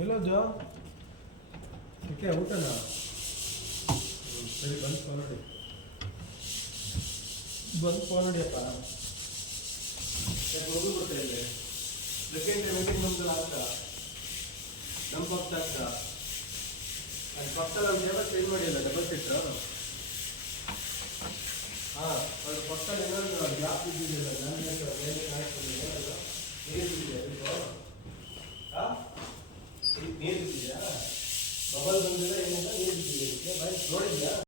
ಎಲ್ಲೋ ಜೋ okay ಊಟನಾ ಸರಿ ಬಂದು phone ನೋಡಿಯಪ್ಪ ಯಾಕೆ ಮಗು ಗೊತ್ತಾ ಇಲ್ಲಿ ಸೆಕೆಂಡ್ ಮೀಟಿಂಗ್ ನಮ್ದು ಆಗ್ತ ನಮ್ಮ ಪಕ್ಕ ಆಗ್ತ ಅಲ್ಲಿ ಪಕ್ಕದಲ್ಲಿ ಒಂದು ಟೇಬಲ್ ಚೇಂಜ್ ಮಾಡಿಲ್ಲ ಡಬಲ್ ಸೀಟ್ ಹಾಂ ಅದ್ರ ಪಕ್ಕದಲ್ಲಿ ಏನಾದ್ರು ಗ್ಯಾಪ್ ಇದ್ದಿದ್ದಿಲ್ಲ ನಾನು ನೀರು ಇದೆಯಾ ಹಾಂ ನೀರು ಇದೆಯಾ ಬಬಲ್ ಬಂದಿಲ್ಲ ಏನಿಲ್ಲ ನೀರು ಇದೆಯಾ ನೋಡಿದ್ಯಾ